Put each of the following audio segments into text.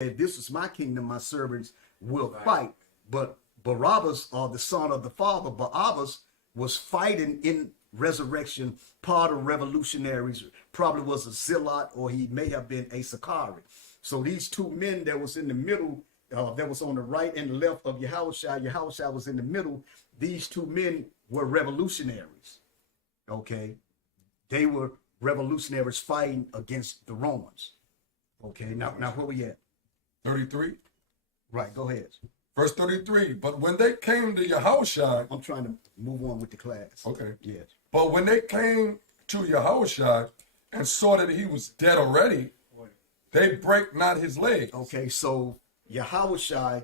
If this is my kingdom, my servants will fight. But Barabbas, or the son of the father, Barabbas, was fighting in resurrection, part of revolutionaries, probably was a zealot, or he may have been a Sakari. So these two men that was in the middle, that was on the right and the left of Yahawashi, Yahawashi was in the middle. These two men were revolutionaries. Okay, they were revolutionaries fighting against the Romans. Okay, now where we at? 33. Right, go ahead. Verse 33. But when they came to Yahawashi, I'm trying to move on with the class. Okay. Yes. But when they came to Yahawashi and saw that he was dead already, they brake not his legs. Okay, so Yahawashi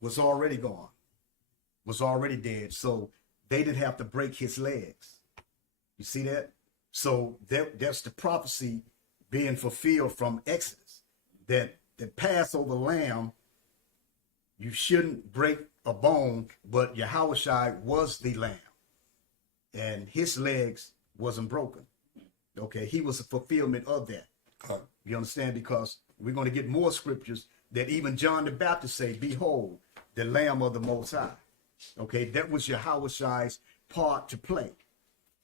was already gone, was already dead. So they didn't have to break his legs. You see that? So that's the prophecy being fulfilled from Exodus, that the Passover lamb, you shouldn't break a bone, but Yahawashi was the lamb, and his legs wasn't broken. Okay, he was a fulfillment of that. You understand? Because we're going to get more scriptures that even John the Baptist say, behold, the Lamb of the Most High. Okay, that was Yahawashi's part to play.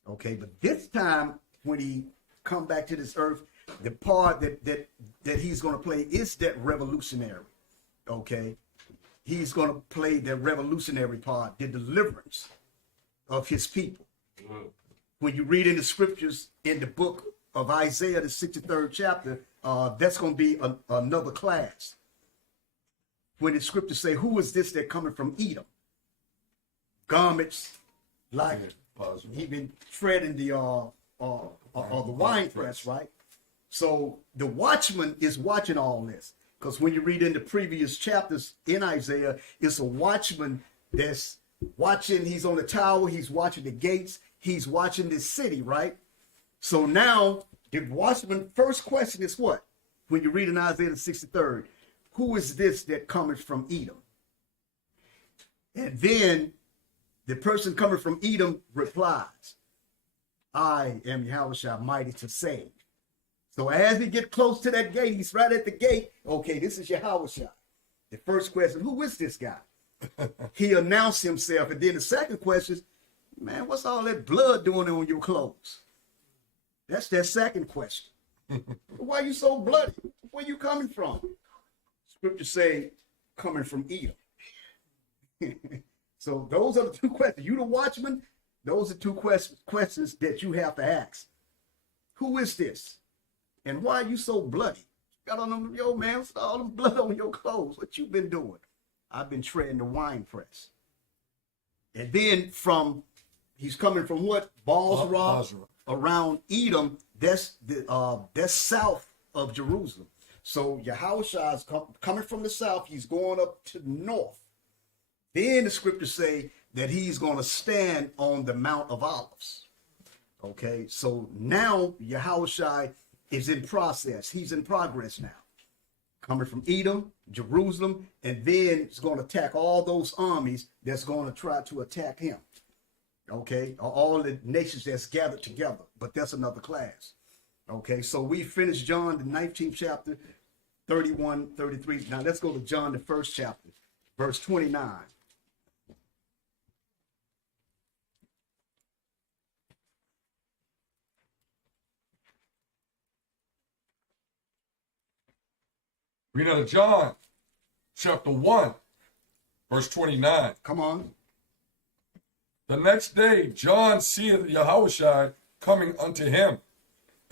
Okay, but this time when he come back to this earth, the part that he's going to play is that revolutionary. Okay, he's going to play the revolutionary part, the deliverance of his people. When you read in the scriptures in the book of Isaiah, the 63rd chapter, that's going to be another class. When the scriptures say, who is this that coming from Edom? Garments like he been treading the wine press, right? So the watchman is watching all this. Because when you read in the previous chapters in Isaiah, it's a watchman that's watching. He's on the tower. He's watching the gates. He's watching this city, right? So now the watchman first question is what? When you read in Isaiah the 63rd, who is this that cometh from Edom? And then the person coming from Edom replies, I am Yahawashi, mighty to save. So as he get close to that gate, he's right at the gate. Okay, this is Yahawashi. The first question, who is this guy? He announced himself. And then the second question is, man, what's all that blood doing on your clothes? That's that second question. Why are you so bloody? Where you coming from? Scripture say, coming from Edom. So those are the two questions. You the watchman, those are two questions that you have to ask. Who is this? And why are you so bloody? Got on them, yo man, what's all the blood on your clothes? What you been doing? I've been treading the wine press. And then he's coming from what? Bozrah, around Edom. That's south of Jerusalem. So Yahawashi is coming from the south. He's going up to the north. Then the scriptures say that he's going to stand on the Mount of Olives. Okay, so now Yahawashi is in process. He's in progress now. Coming from Edom, Jerusalem, and then it's going to attack all those armies that's going to try to attack him. Okay, all the nations that's gathered together, but that's another class. Okay, so we finished John, the 19th chapter, 31, 33. Now let's go to John, the first chapter, verse 29. Read out of John, chapter 1, verse 29. Come on. The next day, John seeth Yahawashi coming unto him,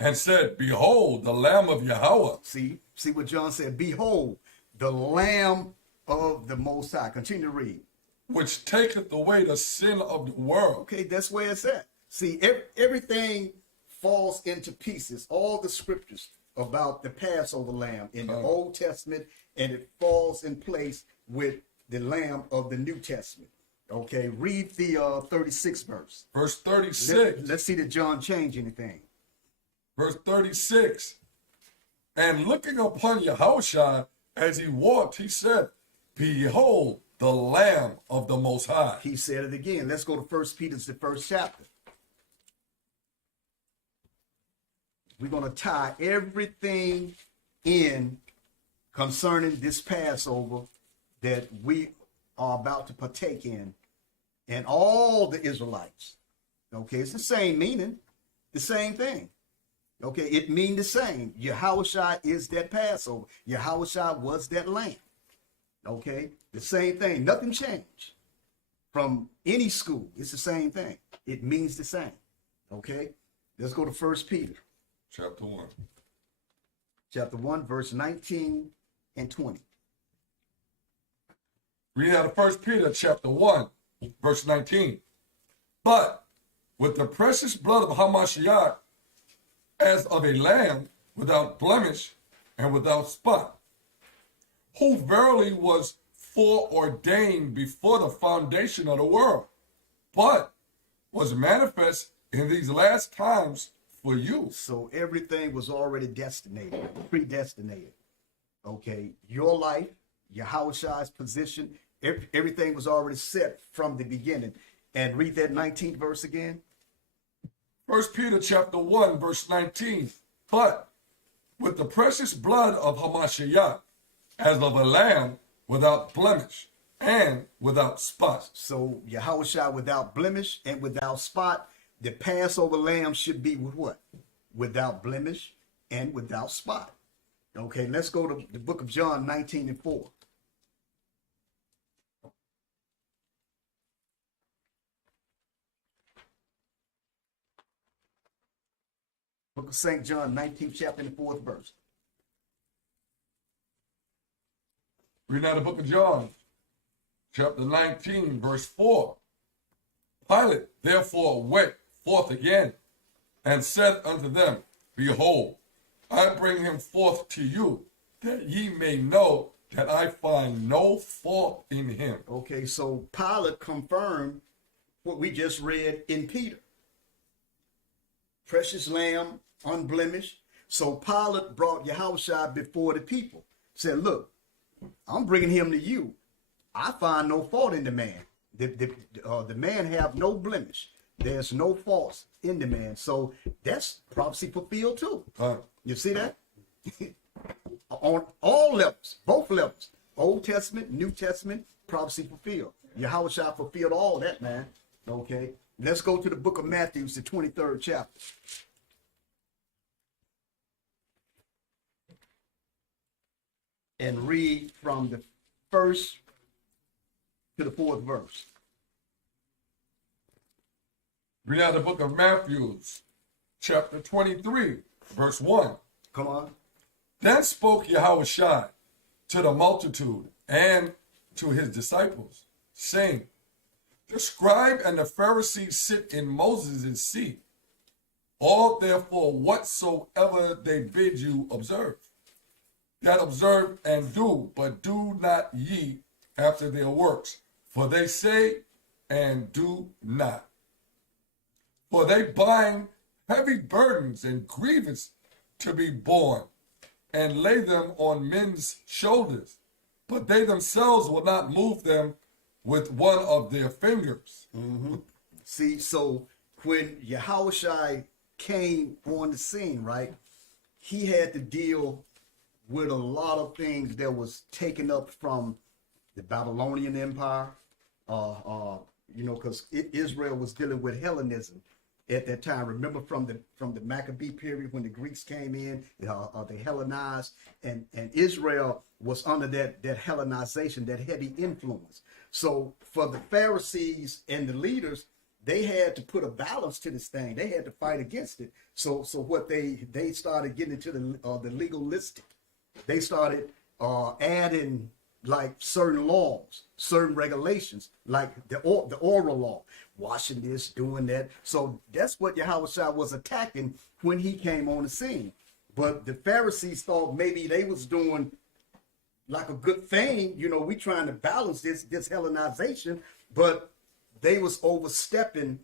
and said, behold, the Lamb of Yahweh. See what John said? Behold, the Lamb of the Most High. Continue to read. Which taketh away the sin of the world. Okay, that's where it's at. See, everything falls into pieces. All the scriptures about the Passover lamb in the Old Testament, and it falls in place with the Lamb of the New Testament. Okay, read the 36th verse. Verse 36. Let's see that John changed anything. Verse 36. And looking upon Yahawashi as he walked, he said, behold, the Lamb of the Most High. He said it again. Let's go to 1 Peter, the first chapter. We're going to tie everything in concerning this Passover that we are about to partake in, and all the Israelites. Okay, it's the same meaning, the same thing. Okay, it means the same. Yahawashi is that Passover. Yahawashi was that lamb. Okay, the same thing. Nothing changed from any school. It's the same thing. It means the same. Okay, let's go to 1 Peter. Chapter 1. Chapter 1, verse 19 and 20. Read out of 1 Peter chapter 1, verse 19. But with the precious blood of Hamashiach, as of a lamb without blemish and without spot, who verily was foreordained before the foundation of the world, but was manifest in these last times for you. So everything was already destinated, predestinated. Okay, your life, Yahawashi's position, everything was already set from the beginning. And read that 19th verse again. 1 Peter chapter 1, verse 19. But with the precious blood of Hamashiach, as of a lamb without blemish and without spot. So Yahawashi without blemish and without spot. The Passover lamb should be with what? Without blemish and without spot. Okay, let's go to the book of John 19 and 4. Book of St. John, 19th chapter and the 4th verse. Read out the book of John, chapter 19, verse 4. Pilate therefore went forth again and said unto them, Behold, I bring him forth to you, that ye may know that I find no fault in him. Okay, so Pilate confirmed what we just read in Peter. Precious lamb, unblemished. So Pilate brought Yahawashi before the people. Said, look, I'm bringing him to you. I find no fault in the man. The man have no blemish. There's no faults in the man. So that's prophecy fulfilled too. You see that? On all levels, both levels. Old Testament, New Testament, prophecy fulfilled. Yahawashi fulfilled all that, man. Okay. Let's go to the book of Matthew, the 23rd chapter. And read from the 1st to the 4th verse. Read out the book of Matthew, chapter 23, verse 1. Come on. Then spoke Yahawashi to the multitude and to his disciples, saying, The scribe and the Pharisees sit in Moses' seat. All therefore whatsoever they bid you observe, that observe and do, but do not ye after their works. For they say and do not. For they bind heavy burdens and grievous to be borne, and lay them on men's shoulders, but they themselves will not move them with one of their fingers. Mm-hmm. See, so when Yahawashi came on the scene, right, he had to deal with a lot of things that was taken up from the Babylonian Empire, because Israel was dealing with Hellenism at that time. Remember from the Maccabee period when the Greeks came in, they Hellenized, and Israel was under that Hellenization, that heavy influence. So for the Pharisees and the leaders, they had to put a balance to this thing. They had to fight against it. So what they started getting into the legalistic. They started adding like certain laws, certain regulations, like the oral law, washing this, doing that. So that's what Yahawashi was attacking when he came on the scene. But the Pharisees thought maybe they was doing like a good thing. We trying to balance this Hellenization, but they was overstepping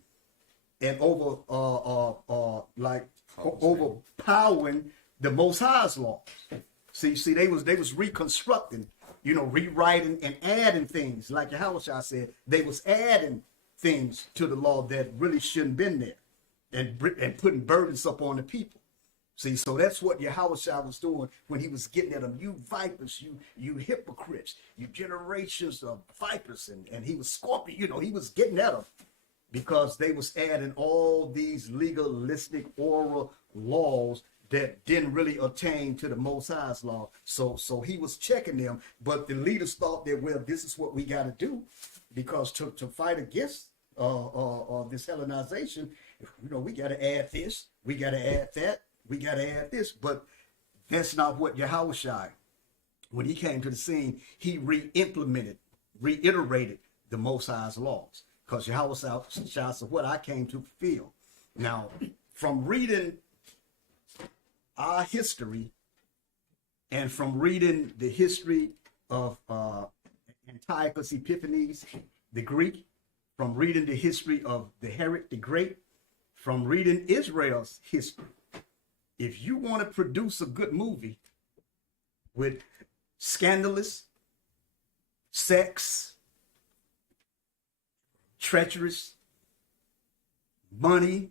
and overpowering the Most High's laws. See, they was reconstructing, rewriting and adding things. Like Yahawashi said, they was adding things to the law that really shouldn't been there, and putting burdens up on the people. See, so that's what Yahawashi was doing when he was getting at them. You vipers, you hypocrites, you generations of vipers, and he was scorpion. You know, he was getting at them because they was adding all these legalistic oral laws that didn't really attain to the Most High's law. So he was checking them, but the leaders thought that, well, this is what we got to do, because to fight against this Hellenization, you know, we got to add this, we got to add that, we got to add this. But that's not what Yahawashi, when he came to the scene, he reiterated the Most High's laws, because Yahawashi said, what I came to fulfill. Now, from reading our history and from reading the history of Antiochus Epiphanes the Greek, from reading the history of the Herod the Great, from reading Israel's history, if you want to produce a good movie with scandalous, sex, treacherous, money,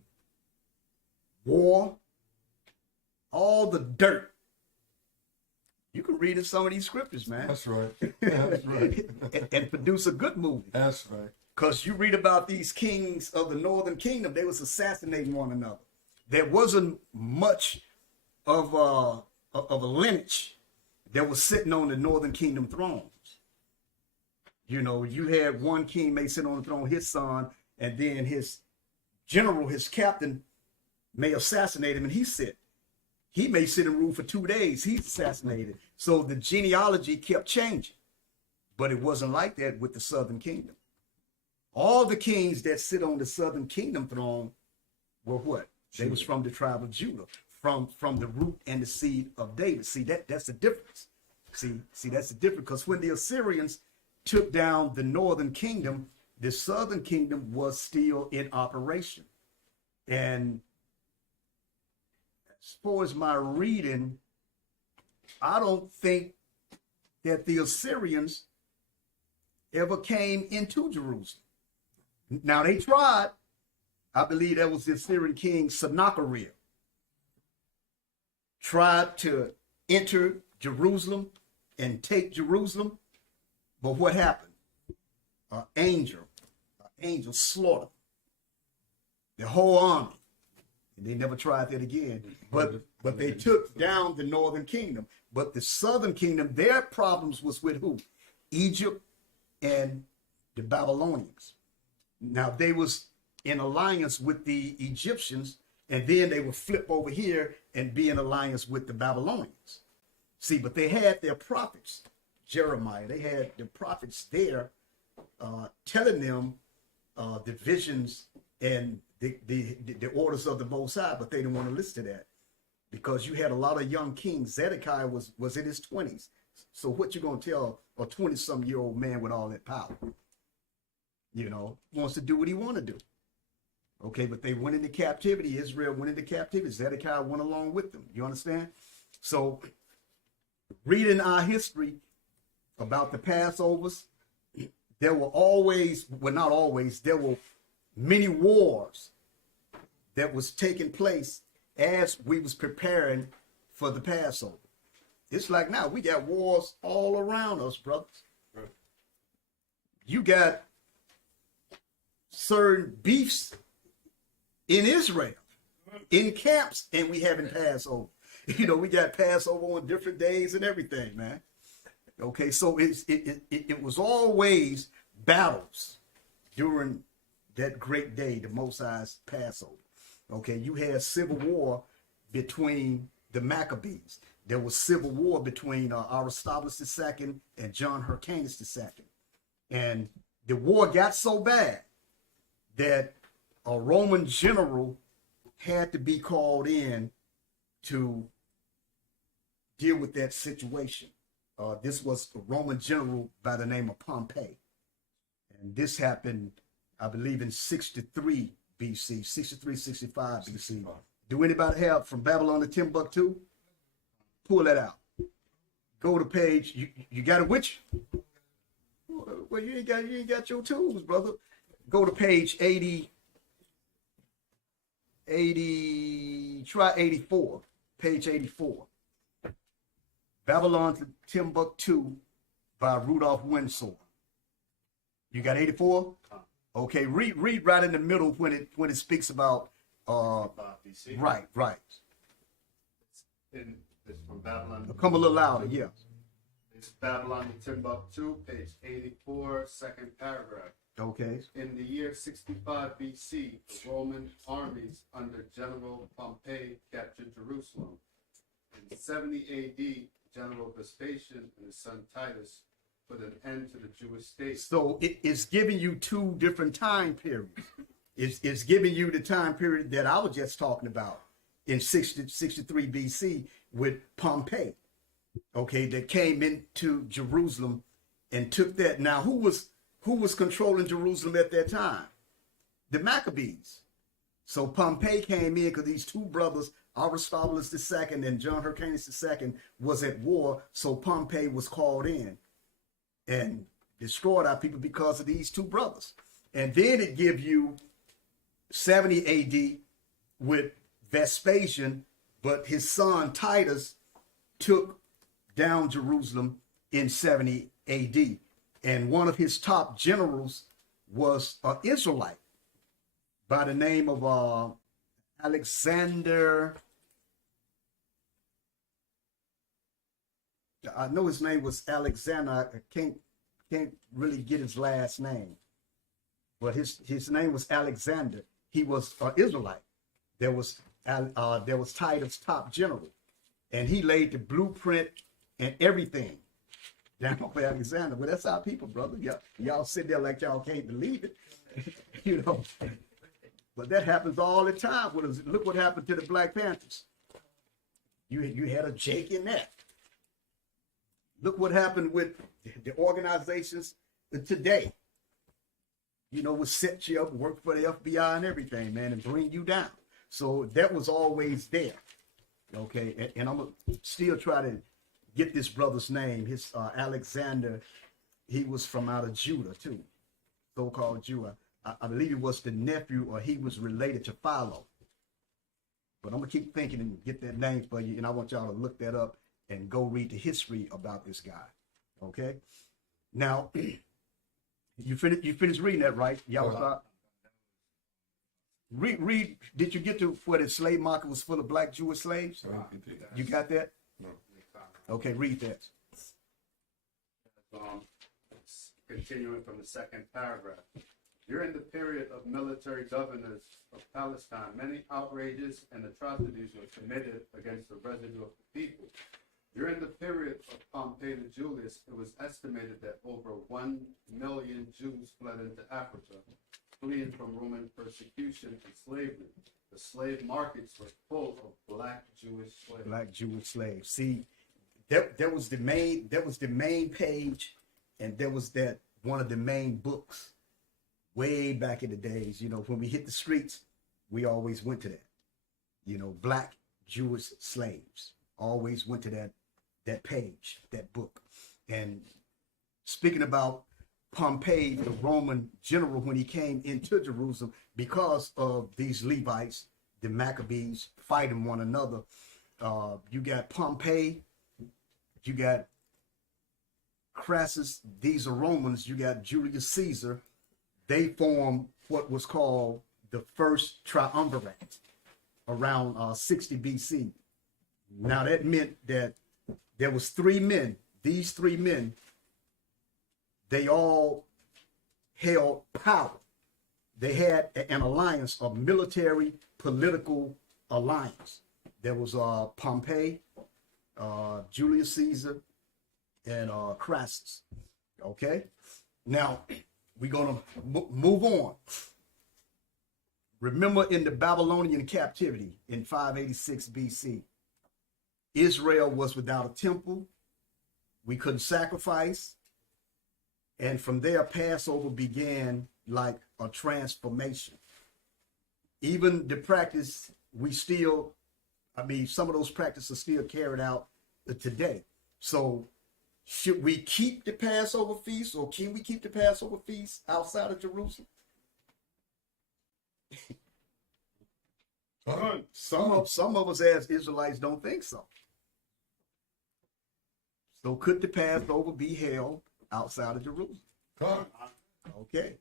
war, all the dirt, you can read in some of these scriptures, man. That's right. That's right. and produce a good movie. That's right. Because you read about these kings of the northern kingdom, they was assassinating one another. There wasn't much of a lineage that was sitting on the northern kingdom thrones. You know, you had one king may sit on the throne, his son, and then his general, his captain, may assassinate him, and he may sit and rule for 2 days. He's assassinated. So the genealogy kept changing. But it wasn't like that with the southern kingdom. All the kings that sit on the southern kingdom throne were what? They was from the tribe of Judah, from the root and the seed of David. See, that's the difference. See, that's the difference. Because when the Assyrians took down the northern kingdom, the southern kingdom was still in operation. And as far as my reading, I don't think that the Assyrians ever came into Jerusalem. Now they tried. I believe that was the Assyrian king Sennacherib. Tried to enter Jerusalem and take Jerusalem. But what happened? An angel slaughtered the whole army. And they never tried that again. But they took down the northern kingdom. But the southern kingdom, their problems was with who? Egypt and the Babylonians. Now they was in alliance with the Egyptians, and then they would flip over here and be in alliance with the Babylonians. See, but they had their prophets, Jeremiah. They had the prophets there telling them the visions and the orders of the Most High, but they didn't want to listen to that because you had a lot of young kings. Zedekiah was in his 20s. So what you gonna tell a 20-some-year-old man with all that power? You know, wants to do what he want to do. Okay, but they went into captivity. Israel went into captivity. Zedekiah went along with them. You understand? So reading our history about the Passovers, there were always, well, not always, there were many wars that was taking place as we was preparing for the Passover. It's like now we got wars all around us, brothers. Right. You got certain beefs in Israel, in camps, and we having Passover. You know, we got Passover on different days and everything, man. Okay, so it was always battles during that great day, the Most High's Passover. Okay, you had civil war between the Maccabees. There was civil war between Aristobulus II and John Hyrcanus II. And the war got so bad that a Roman general had to be called in to deal with that situation. This was a Roman general by the name of Pompey. And this happened, I believe, in 63 BC, 63, 65 BC. Do anybody have From Babylon to Timbuktu? Pull that out. Go to page, you got it with you? Well, you ain't got your tools, brother. Go to page 80, try 84. page 84. Babylon to Timbuktu by Rudolph Windsor. You got 84? Okay, read right in the middle when it speaks about BC. right. It's from Babylon. Come a little louder, yeah. It's Babylon to Timbuktu, page 84, second paragraph. Okay. In the year 65 BC, the Roman armies under General Pompey captured Jerusalem. In 70 AD, General Vespasian and his son Titus put an end to the Jewish state. So it's giving you two different time periods. It's giving you the time period that I was just talking about in 63 BC with Pompey, okay, that came into Jerusalem and took that. Now, who was controlling Jerusalem at that time? The Maccabees. So Pompey came in because these two brothers, Aristobulus II and John Hyrcanus II, was at war. So Pompey was called in and destroyed our people because of these two brothers. And then it gives you 70 AD with Vespasian, but his son Titus took down Jerusalem in 70 AD. And one of his top generals was an Israelite by the name of Alexander. I know his name was Alexander. I can't really get his last name, but his name was Alexander. He was an Israelite. There was Titus' top general, and he laid the blueprint and everything down for Alexander. Well, that's our people, brother. Y'all sit there like y'all can't believe it, you know. But that happens all the time. Look what happened to the Black Panthers. You had a Jake in that. Look what happened with the organizations today. You know, would set you up, work for the FBI and everything, man, and bring you down. So that was always there. Okay, and I'm gonna still try to get this brother's name. His Alexander, he was from out of Judah too, so-called Judah. I believe he was the nephew, or he was related to Philo. But I'm gonna keep thinking and get that name for you, and I want y'all to look that up and go read the history about this guy. Okay. Now, you finished reading that, right? Y'all read. Did you get to where the slave market was full of black Jewish slaves? You got that? No. Okay, read that. It's continuing from the second paragraph. During the period of military governors of Palestine, many outrages and atrocities were committed against the residue of the people. During the period of Pompey and Julius, it was estimated that over 1 million Jews fled into Africa, fleeing from Roman persecution and slavery. The slave markets were full of black Jewish slaves. Black Jewish slaves. See, that was the main page, and there was that one of the main books way back in the days. You know, when we hit the streets, we always went to that. You know, black Jewish slaves. Always went to that page, that book. And speaking about Pompey, the Roman general, when he came into Jerusalem, because of these Levites, the Maccabees fighting one another, you got Pompey, you got Crassus, these are Romans, you got Julius Caesar. They form what was called the first triumvirate around 60 BC. Now that meant that there was three men. These three men, they all held power. They had an alliance, a military political alliance. There was Pompey, Julius Caesar, and Crassus. Okay? Now, we're going to move on. Remember, in the Babylonian captivity in 586 BC, Israel was without a temple. We couldn't sacrifice. And from there, Passover began like a transformation. Even the practice, some of those practices are still carried out today. So should we keep the Passover feast, or can we keep the Passover feast outside of Jerusalem? Come. Some of us as Israelites don't think so. So could the Passover be held outside of Jerusalem? Come. Okay.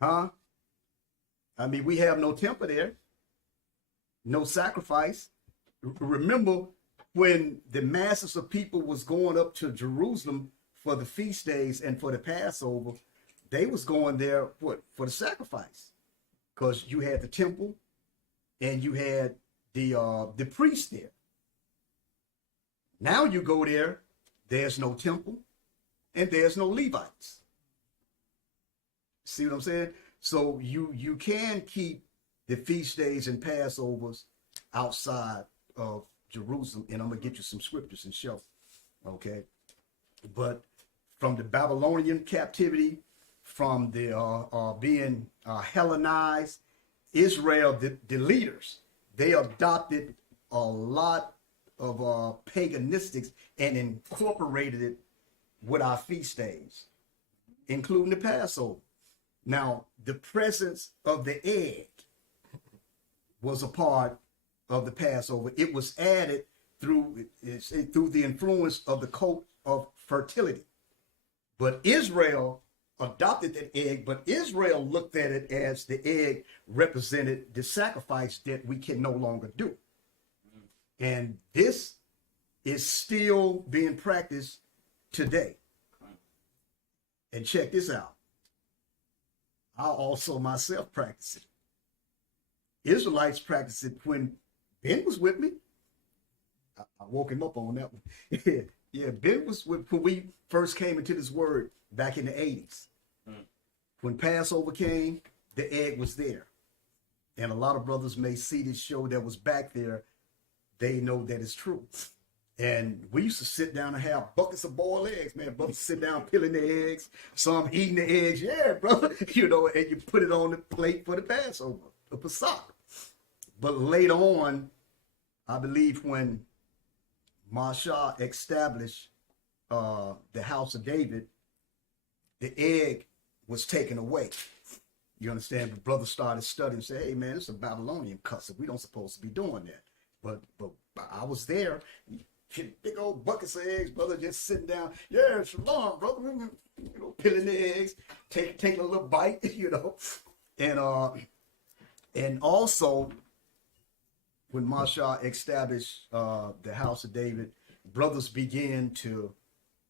Huh? I mean, we have no temple there, no sacrifice. Remember when the masses of people was going up to Jerusalem for the feast days and for the Passover, they was going there what for the sacrifice, because you had the temple and you had the priest there. Now you go there, there's no temple and there's no Levites. See what I'm saying? So you can keep the feast days and Passovers outside of Jerusalem, and I'm gonna get you some scriptures and show. Okay, but from the Babylonian captivity, from the being Hellenized, Israel, the leaders, they adopted a lot of paganistics and incorporated it with our feast days, including the Passover. Now, the presence of the egg was a part of the Passover. It was added through the influence of the cult of fertility. But Israel adopted that egg, but Israel looked at it as the egg represented the sacrifice that we can no longer do. And this is still being practiced today. And check this out. I also myself practice it. Israelites practice it when Ben was with me. I woke him up on that one. Yeah, Ben was with when we first came into this word back in the 80s. When Passover came, the egg was there. And a lot of brothers may see this show that was back there. They know that it's true. And we used to sit down and have buckets of boiled eggs, man. Brothers sit down peeling the eggs, some eating the eggs. Yeah, brother. You know, and you put it on the plate for the Passover, the Pesach. But later on, I believe when Masha established the house of David, the egg was taken away. You understand? The brothers started studying and say, hey, man, it's a Babylonian custom. We don't supposed to be doing that. But I was there. Big old buckets of eggs, brother, just sitting down. Yeah, shalom, brother. You know, peeling the eggs, taking a little bite, you know. And also, when Masha established the house of David, brothers began to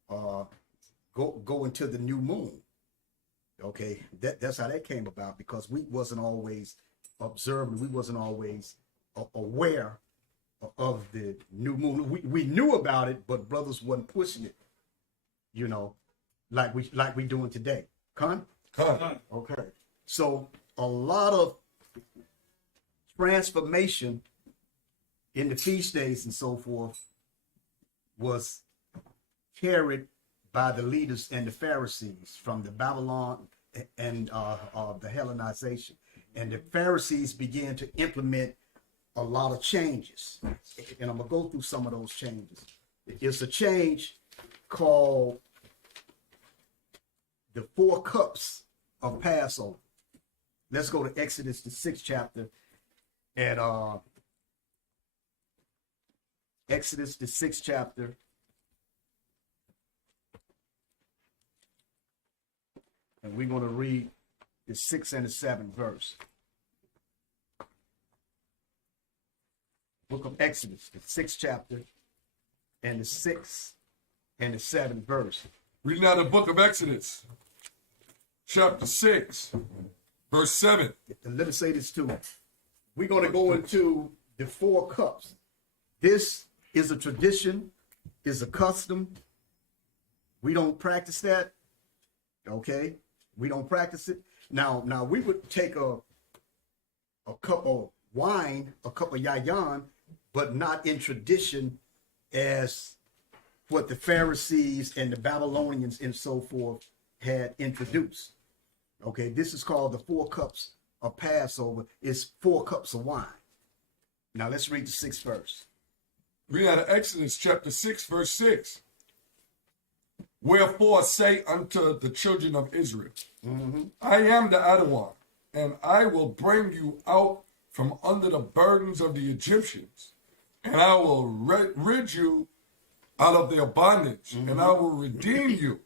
go into the new moon. Okay, that's how that came about, because we wasn't always observing, we wasn't always aware of the new moon. We knew about it, but brothers wasn't pushing it, you know, like we doing today. Con? Okay. So a lot of transformation in the feast days and so forth was carried by the leaders and the Pharisees from the Babylon and the Hellenization. And the Pharisees began to implement a lot of changes. And I'm going to go through some of those changes. It's a change called the 4 cups of Passover. Let's go to Exodus, the 6th chapter, and Exodus, the 6th chapter. And we're going to read the 6th and the 7th verse. Book of Exodus, the 6th chapter, and the 6th and the 7th verse. Reading out the book of Exodus, chapter 6, verse 7. And let us say this too. We're going to go into the 4 cups. This is a tradition, is a custom. We don't practice that. Okay? We don't practice it. Now we would take a cup of wine, a cup of yayan, but not in tradition as what the Pharisees and the Babylonians and so forth had introduced. Okay, this is called the 4 cups of Passover. It's 4 cups of wine. Now let's read the 6th verse. Read out of Exodus chapter 6, verse 6. Wherefore say unto the children of Israel, I am the Adonai, and I will bring you out from under the burdens of the Egyptians, and I will rid you out of their bondage, and I will redeem you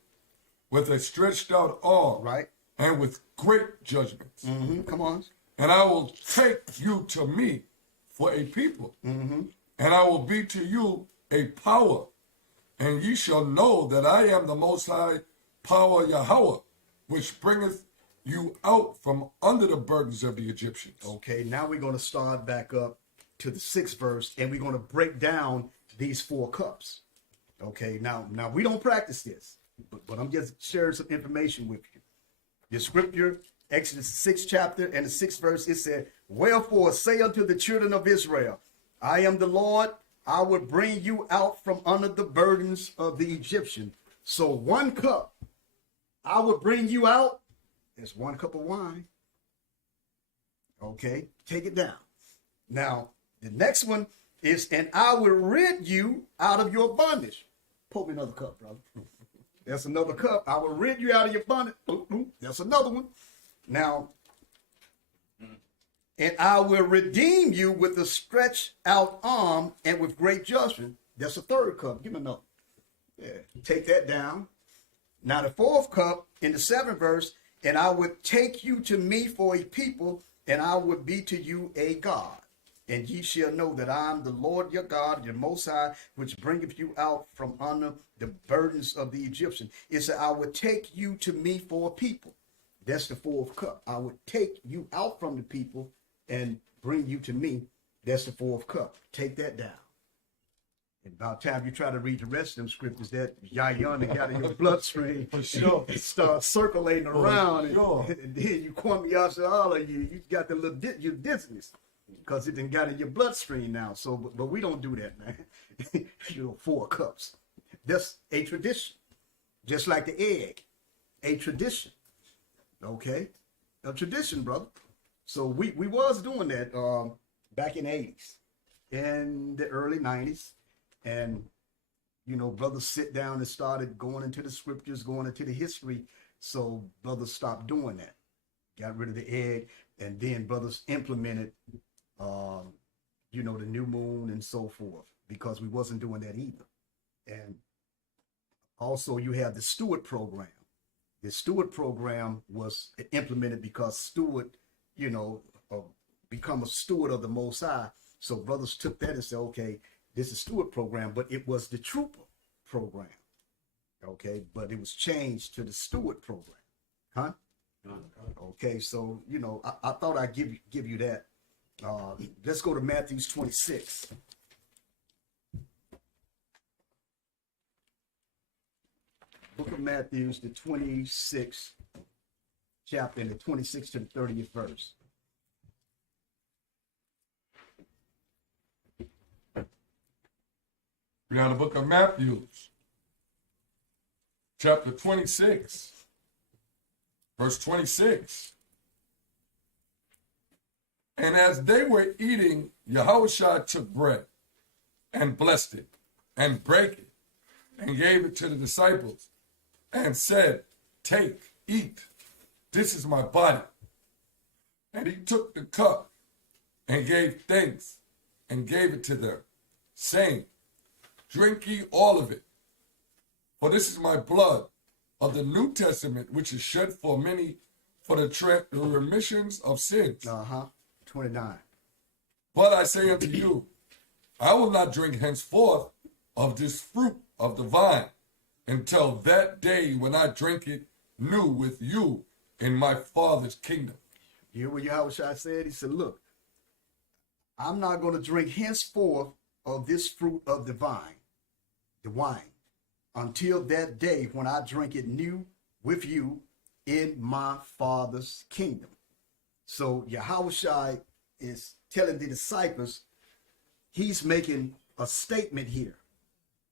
with a stretched out arm, Right. and with great judgments. Come on. And I will take you to me for a people, and I will be to you a power, and ye shall know that I am the Most High Power Yahweh, which bringeth you out from under the burdens of the Egyptians. Okay, now we're going to start back up to the 6th verse, and we're going to break down these 4 cups. Okay, now we don't practice this, but I'm just sharing some information with you. The scripture, Exodus 6th chapter and the 6th verse, it said, "Wherefore say unto the children of Israel, I am the Lord, I will bring you out from under the burdens of the Egyptian." So 1 cup, I will bring you out. There's 1 cup of wine. Okay, take it down. Now, the next one is, "And I will rid you out of your bondage." Pour me another cup, brother. That's another cup. "I will rid you out of your bondage." That's another one. Now, "And I will redeem you with a stretched out arm and with great judgment." That's a 3rd cup. Give me another. Yeah, take that down. Now, the 4th cup in the 7th verse, "And I would take you to me for a people, and I would be to you a God. And ye shall know that I am the Lord your God, your Most High, which bringeth you out from under the burdens of the Egyptian." It said, "I would take you to me for a people." That's the 4th cup. I would take you out from the people and bring you to me. That's the 4th cup. Take that down. And about time you try to read the rest of them scriptures, that Yayana got in your bloodstream. For sure. Start circulating around. sure. And then you Kwame Yashala, you got the little your dizziness. Because it done got in your bloodstream now. So, but we don't do that, man. 4 cups. That's a tradition. Just like the egg. A tradition. Okay? A tradition, brother. So we was doing that back in the 80s. In the early 90s. And, brothers sit down and started going into the scriptures, going into the history. So brothers stopped doing that. Got rid of the egg. And then brothers implemented the new moon and so forth, because we wasn't doing that either. And also you have the steward program. The steward program was implemented because steward, become a steward of the Most High. So brothers took that and said, okay, this is steward program, but it was the trooper program. Okay, but it was changed to the steward program. Huh? Okay, so I thought I'd give you that. Let's go to Matthew 26. Book of Matthew, the 26th chapter, and the 26th to the 30th verse. We got the book of Matthew, chapter 26, verse 26. "And as they were eating, Yahawashi took bread and blessed it and brake it and gave it to the disciples and said, 'Take, eat, this is my body.' And he took the cup and gave thanks and gave it to them, saying, 'Drink ye all of it, for this is my blood of the New Testament, which is shed for many for the remissions of sins. 29. But I say unto you, I will not drink henceforth of this fruit of the vine until that day when I drink it new with you in my Father's kingdom.'" You hear what Yahawashi said? He said, look, I'm not going to drink henceforth of this fruit of the vine, the wine, until that day when I drink it new with you in my Father's kingdom. So Yahawashi is telling the disciples, he's making a statement here.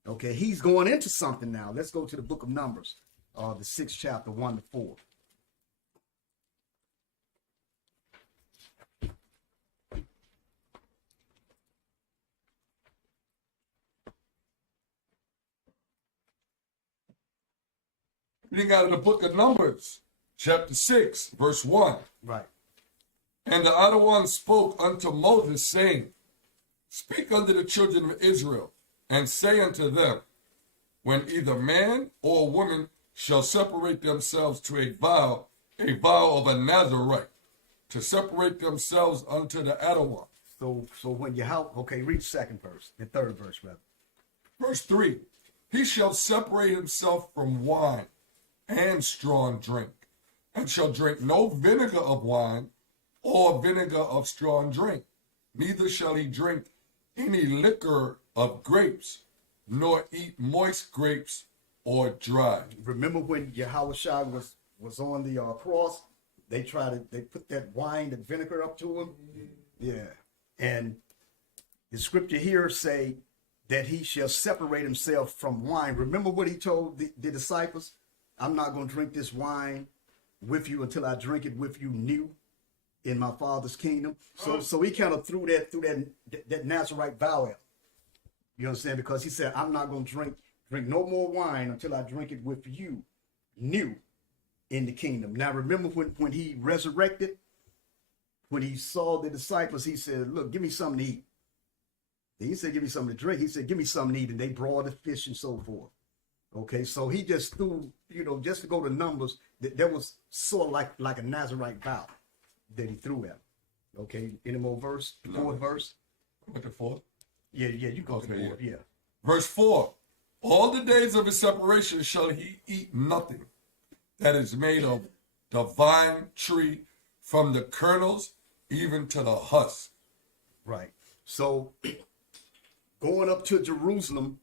Okay, he's going into something now. Let's go to the book of Numbers, the 6th chapter, 1 to 4. Reading out of the book of Numbers, chapter 6, verse 1. Right. And the other one spoke unto Moses, saying, Speak unto the children of Israel, and say unto them, When either man or woman shall separate themselves to a vow of a Nazarite, to separate themselves unto the other one. So when okay, read the second verse, the third verse, rather. Verse 3, He shall separate himself from wine and strong drink, and shall drink no vinegar of wine or vinegar of strong drink, neither shall he drink any liquor of grapes, nor eat moist grapes or dry. Remember when Yahawashi was on the cross? They put that wine, the vinegar up to him. Yeah. And the scripture here say that he shall separate himself from wine. Remember what he told the disciples? I'm not going to drink this wine with you until I drink it with you new in my Father's kingdom. So he kind of threw that Nazarite vow out. You understand? Because he said, I'm not going to drink no more wine until I drink it with you new in the kingdom. Now remember when he resurrected, when he saw the disciples, he said, look, give me something to eat. He said, give me something to drink. He said, give me something to eat. And they brought the fish and so forth. Okay, so he just threw, just to go to numbers, that was sort of like a Nazarite vow that he threw at. Okay, any more verse? The fourth verse? What, the fourth? Yeah, you go to the fourth, yeah. Verse 4, All the days of his separation shall he eat nothing that is made of the vine tree, from the kernels even to the husk. Right. So going up to Jerusalem,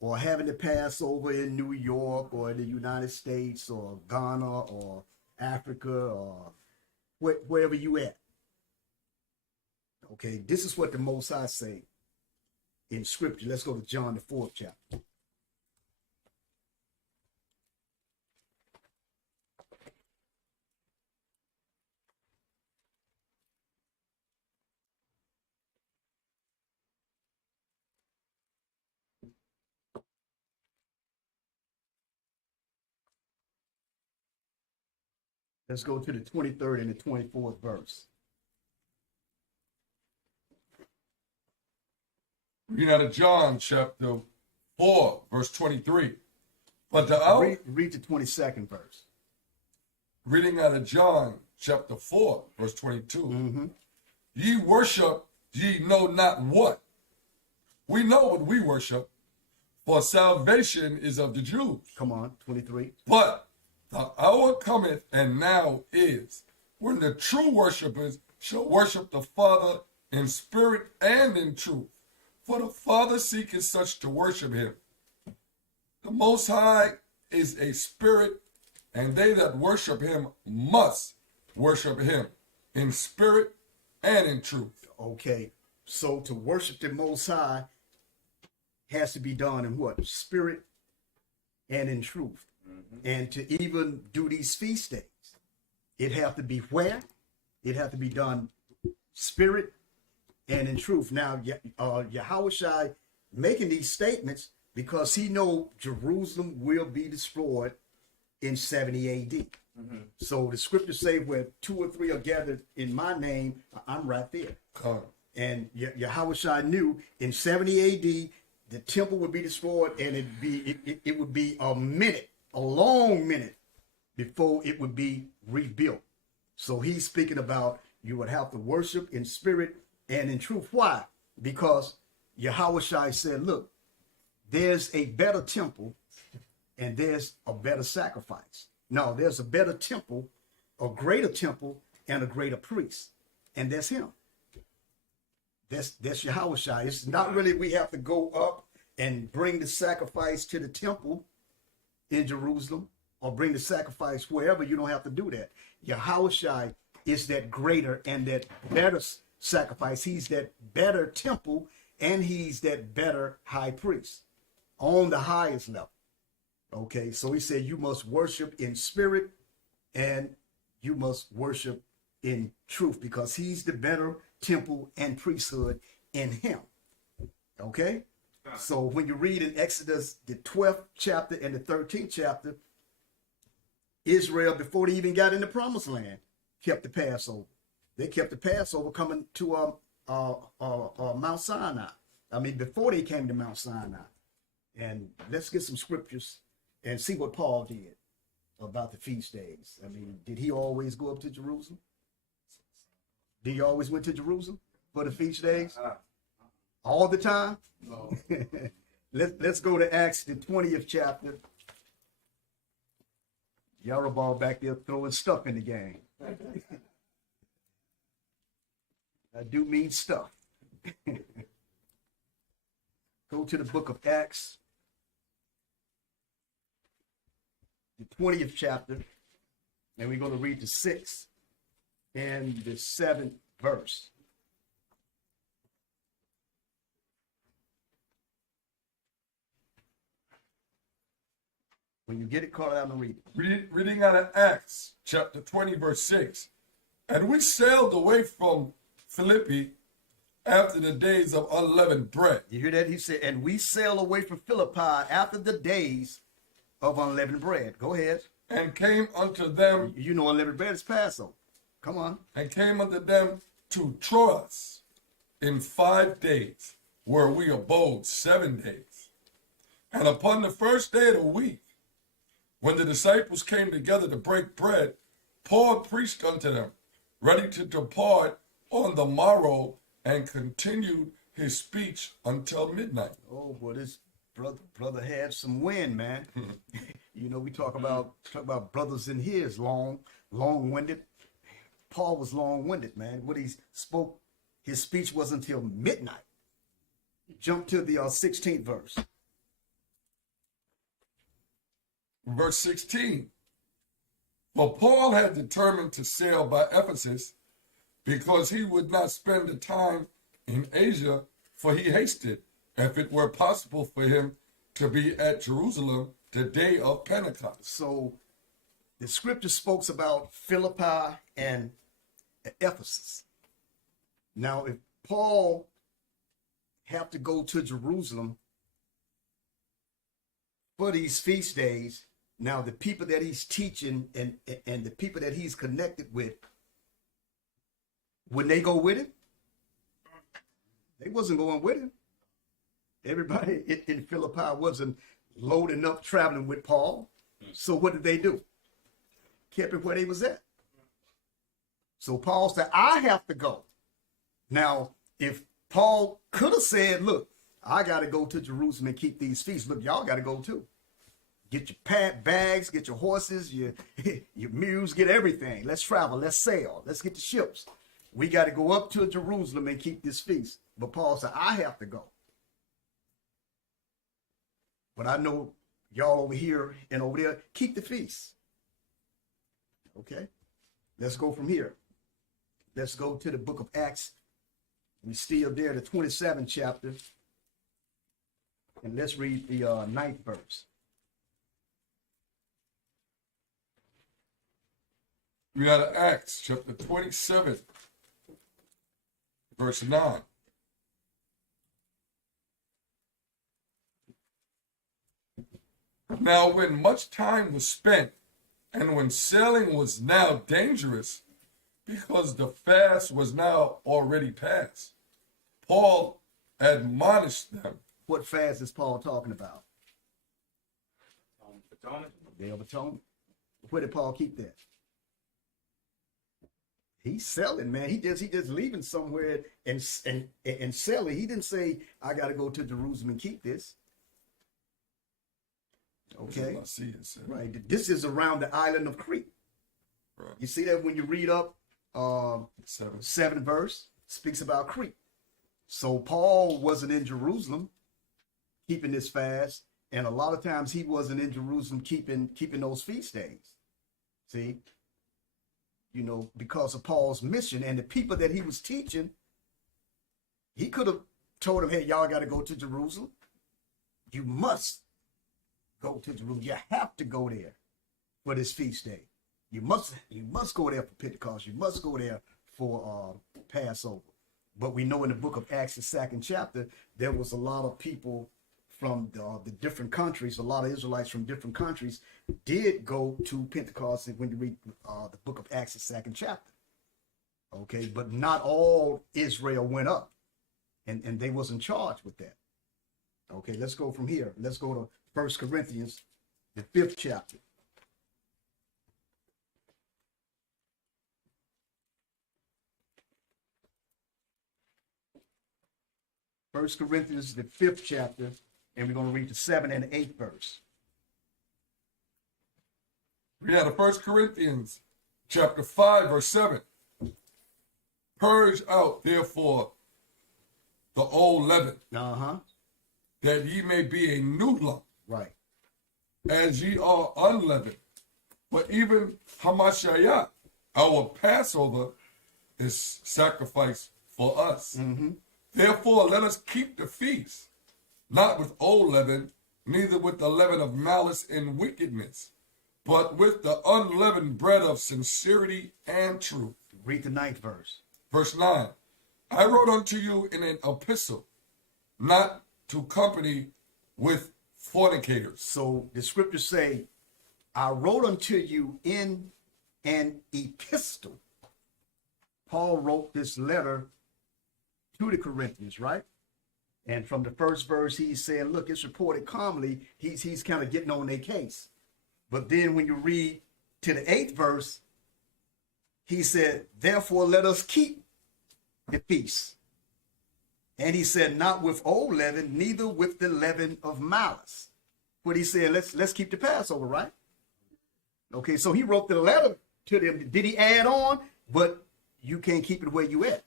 or having the Passover in New York or the United States or Ghana or Africa or wherever you at. Okay, this is what the Most High say in Scripture. Let's go to John, the 4th chapter. Let's go to the 23rd and the 24th verse. Reading out of John chapter 4, verse 23. But the hour, read the 22nd verse. Reading out of John chapter 4, verse 22. Mm-hmm. Ye worship, ye know not what. We know what we worship, for salvation is of the Jews. Come on, 23. But the hour cometh, and now is, when the true worshipers shall worship the Father in spirit and in truth. For the Father seeketh such to worship him. The Most High is a spirit, and they that worship him must worship him in spirit and in truth. Okay, so to worship the Most High has to be done in what? Spirit and in truth. Mm-hmm. And to even do these feast days, it have to be where? It have to be done spirit and in truth. Now, Yahawashi making these statements because he know Jerusalem will be destroyed in 70 AD. Mm-hmm. So the scriptures say where 2 or 3 are gathered in my name, I'm right there. And Yahawashi knew in 70 AD, the temple would be destroyed, and it would be a long minute before it would be rebuilt. So he's speaking about you would have to worship in spirit and in truth. Why? Because Yahawashi said, look, there's a better temple and there's a better sacrifice. No, there's a better temple, a greater temple, and a greater priest. And that's him. That's Yahawashi. It's not really we have to go up and bring the sacrifice to the temple in Jerusalem or bring the sacrifice wherever. You don't have to do that. Yahawashi is that greater and that better sacrifice. He's that better temple and he's that better high priest on the highest level. Okay, so he said you must worship in spirit and you must worship in truth because he's the better temple and priesthood in him. Okay? So when you read in Exodus, the 12th chapter and the 13th chapter, Israel, before they even got in the promised land, kept the Passover. They kept the Passover coming to Mount Sinai. I mean, before they came to Mount Sinai. And let's get some scriptures and see what Paul did about the feast days. I mean, did he always go up to Jerusalem? Did he always went to Jerusalem for the feast days? All the time? No. Let's go to Acts, the 20th chapter. Yarabal back there throwing stuff in the game. I do mean stuff. Go to the book of Acts, the 20th chapter, and we're going to read the 6th and the 7th verse. When you get it, call it out and read it. Reading out of Acts, chapter 20, verse 6. And we sailed away from Philippi after the days of unleavened bread. You hear that? He said, and we sailed away from Philippi after the days of unleavened bread. Go ahead. And came unto them, You know unleavened bread is Passover. Come on. and came unto them to Troas in 5 days, where we abode 7 days. And upon the first day of the week, when the disciples came together to break bread, Paul preached unto them, ready to depart on the morrow, and continued his speech until midnight. Oh, boy, this brother had some wind, man. You know, we talk about brothers in here is long-winded. Paul was long-winded, man. What he spoke, his speech was until midnight. Jump to the 16th verse. Verse 16. For Paul had determined to sail by Ephesus, because he would not spend the time in Asia, for he hasted, if it were possible for him, to be at Jerusalem the day of Pentecost. So the scripture speaks about Philippi and Ephesus. Now, if Paul have to go to Jerusalem for these feast days, now the people that he's teaching and the people that he's connected with, would they go with him? They wasn't going with him. Everybody in Philippi wasn't loading up traveling with Paul. So what did they do? Kept it where they was at. So Paul said, I have to go. Now, if Paul could have said, look, I got to go to Jerusalem and keep these feasts. Look, y'all got to go too. Get your bags, get your horses, your mules, get everything. Let's travel, let's sail, let's get the ships. We got to go up to Jerusalem and keep this feast. But Paul said, I have to go. But I know y'all over here and over there, keep the feast. Okay? Let's go from here. Let's go to the book of Acts. We still there, the 27th chapter. And let's read the 9th verse. We got Acts chapter 27, verse 9. Now, when much time was spent, and when sailing was now dangerous, because the fast was now already past, Paul admonished them. What fast is Paul talking about? Atonement. Day of Atonement. Where did Paul keep that? He's selling, man. He just leaving somewhere and selling. He didn't say, I got to go to Jerusalem and keep this. Okay. I see it, sir. Right. This is around the island of Crete. Right. You see that when you read up 7 verse, speaks about Crete. So Paul wasn't in Jerusalem keeping this fast, and a lot of times he wasn't in Jerusalem keeping those feast days. See? You know, because of Paul's mission and the people that he was teaching, he could have told them, hey, y'all got to go to Jerusalem. You must go to Jerusalem. You have to go there for this feast day. You must go there for Pentecost. You must go there for Passover. But we know in the book of Acts, the 2nd chapter, there was a lot of people from the different countries, a lot of Israelites from different countries did go to Pentecost when you read the book of Acts, the 2nd chapter. Okay, but not all Israel went up, and they wasn't charged with that. Okay, let's go from here. Let's go to 1 Corinthians, the 5th chapter. First Corinthians, the 5th chapter, and we're going to read the 7th and 8th verse. We had a 1 Corinthians chapter 5, verse 7. Purge out, therefore, the old leaven, that ye may be a new lump, Right. as ye are unleavened. But even Hamashiach, our Passover, is sacrificed for us. Therefore, let us keep the feast, not with old leaven, neither with the leaven of malice and wickedness, but with the unleavened bread of sincerity and truth. Read the 9th verse. Verse 9, I wrote unto you in an epistle, not to company with fornicators. So the scriptures say, I wrote unto you in an epistle. Paul wrote this letter to the Corinthians, right? And from the first verse, he's saying, look, it's reported calmly. He's kind of getting on their case. But then when you read to the 8th verse, he said, therefore, let us keep the feast. And he said, not with old leaven, neither with the leaven of malice. But he said, let's keep the Passover, right? Okay, so he wrote the letter to them. Did he add on? But you can't keep it where you at.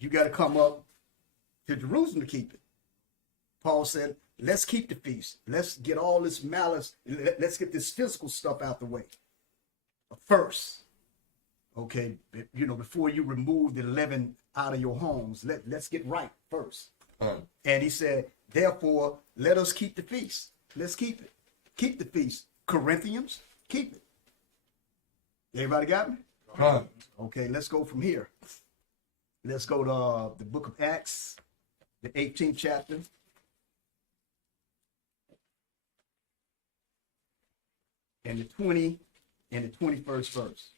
You got to come up to Jerusalem to keep it. Paul said, let's keep the feast. Let's get all this malice. Let's get this physical stuff out the way first. Okay, before you remove the leaven out of your homes, let's get right first. And he said, therefore, let us keep the feast. Let's keep it. Keep the feast. Corinthians, keep it. Everybody got me? Okay, let's go from here. Let's go to the book of Acts, the 18th chapter. And the 20 and the 21st verse.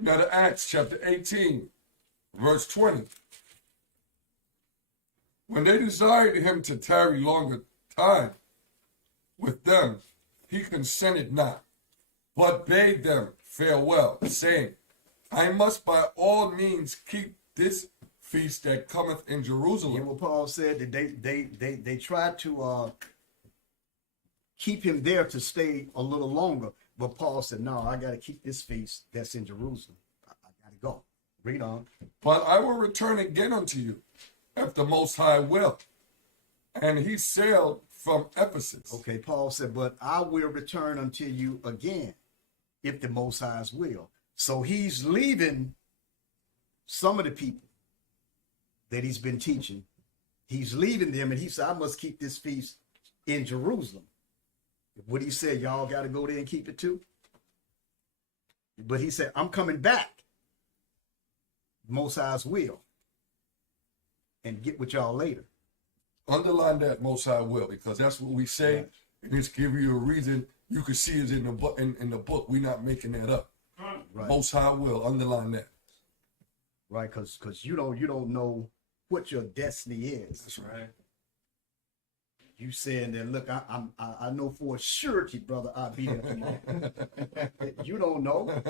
Now to Acts chapter 18, verse 20. When they desired him to tarry longer time with them, he consented not, but bade them farewell, saying, I must by all means keep this feast that cometh in Jerusalem. Yeah, what Paul said that they tried to keep him there to stay a little longer, but Paul said, no, I got to keep this feast that's in Jerusalem. I got to go. Read on. But I will return again unto you, if the Most High will. And he sailed from Ephesus. Okay, Paul said, but I will return unto you again, if the Most High's will. So he's leaving some of the people that he's been teaching. He's leaving them, and he said, I must keep this feast in Jerusalem. What he said, y'all got to go there and keep it too. But he said, I'm coming back, Most High's will, and get with y'all later. Underline that Most High will, because that's what we say, right. And it's give you a reason. You can see it in the book. In the book, we're not making that up. Right. Most High will. Underline that. Right, because you don't know what your destiny is. That's right. You saying that, look, I know for a surety, brother, I'll be there tomorrow. You don't know.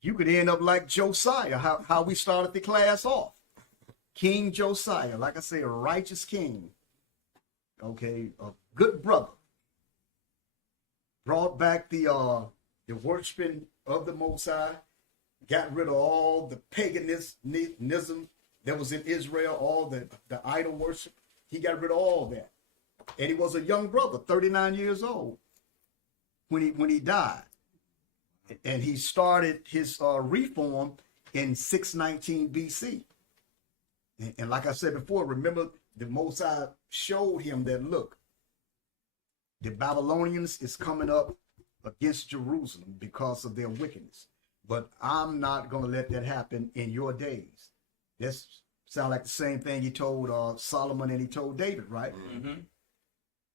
You could end up like Josiah, how we started the class off. King Josiah, like I say, a righteous king. Okay, a good brother. Brought back the worshiping of the Most High. Got rid of all the paganism that was in Israel, all the idol worship. He got rid of all that. And he was a young brother, 39 years old, when he died. And he started his reform in 619 BC. And like I said before, remember, the Most High showed him that, look, the Babylonians is coming up against Jerusalem because of their wickedness. But I'm not going to let that happen in your days. That sounds like the same thing he told Solomon and he told David, right? Mm-hmm.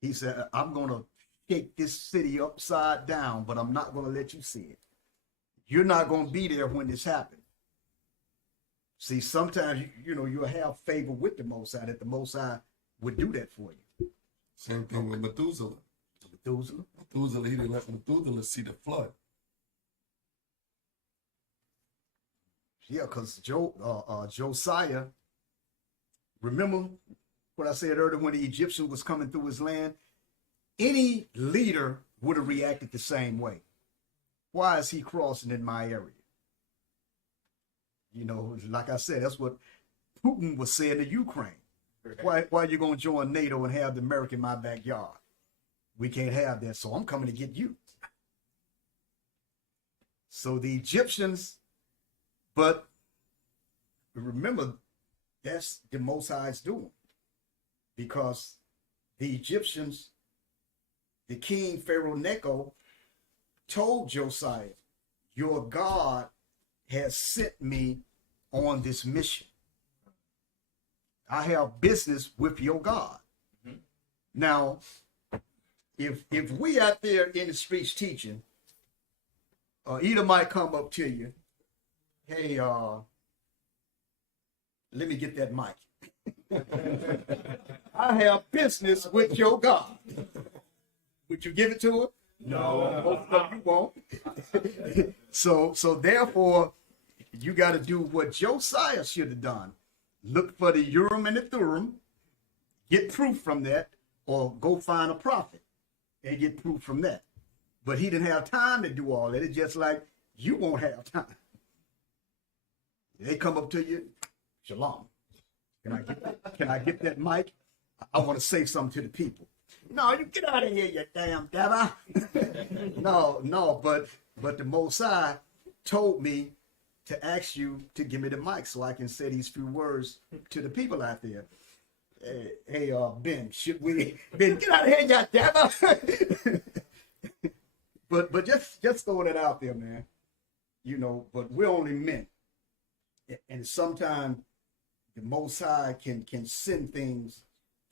He said, I'm going to shake this city upside down, but I'm not going to let you see it. You're not going to be there when this happens. See, sometimes, you'll have favor with the Most High, that the Most High would do that for you. Same thing with Methuselah. Methuselah, he didn't let Methuselah see the flood. Yeah, because Josiah, remember what I said earlier when the Egyptian was coming through his land? Any leader would have reacted the same way. Why is he crossing in my area? Like I said, that's what Putin was saying to Ukraine. Why are you going to join NATO and have the America in my backyard? We can't have that, so I'm coming to get you. So the Egyptians, but remember, that's the Most High's doing. Because the Egyptians, the king Pharaoh Necho, told Josiah, your God has sent me on this mission. I have business with your God. Mm-hmm. Now, if we out there in the streets teaching, Edom might come up to you, hey, let me get that mic. I have business with your God. Would you give it to him? No, most of you won't. So therefore, you got to do what Josiah should have done. Look for the Urim and the Thummim, get proof from that, or go find a prophet and get proof from that. But he didn't have time to do all that. It's just like you won't have time. They come up to you, Shalom. Can I get that mic? I want to say something to the people. No, you get out of here, you damn devil. No, but the Most High told me to ask you to give me the mic so I can say these few words to the people out there. Hey, Ben, Ben, get out of here, you devil. but just throwing it out there, man. But we're only men. And sometimes the Most High can send things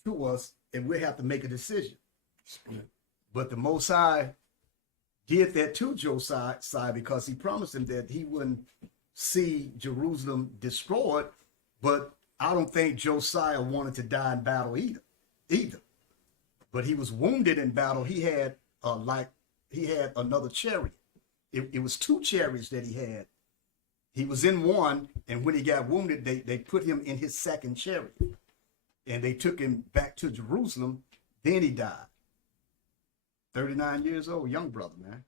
to us and we have to make a decision. But the Most High did that to Josiah because he promised him that he wouldn't see Jerusalem destroyed. But I don't think Josiah wanted to die in battle either. But he was wounded in battle. He had another chariot. It was two chariots that he had. He was in one, and when he got wounded, they put him in his second chariot. And they took him back to Jerusalem. Then he died. 39 years old, young brother, man.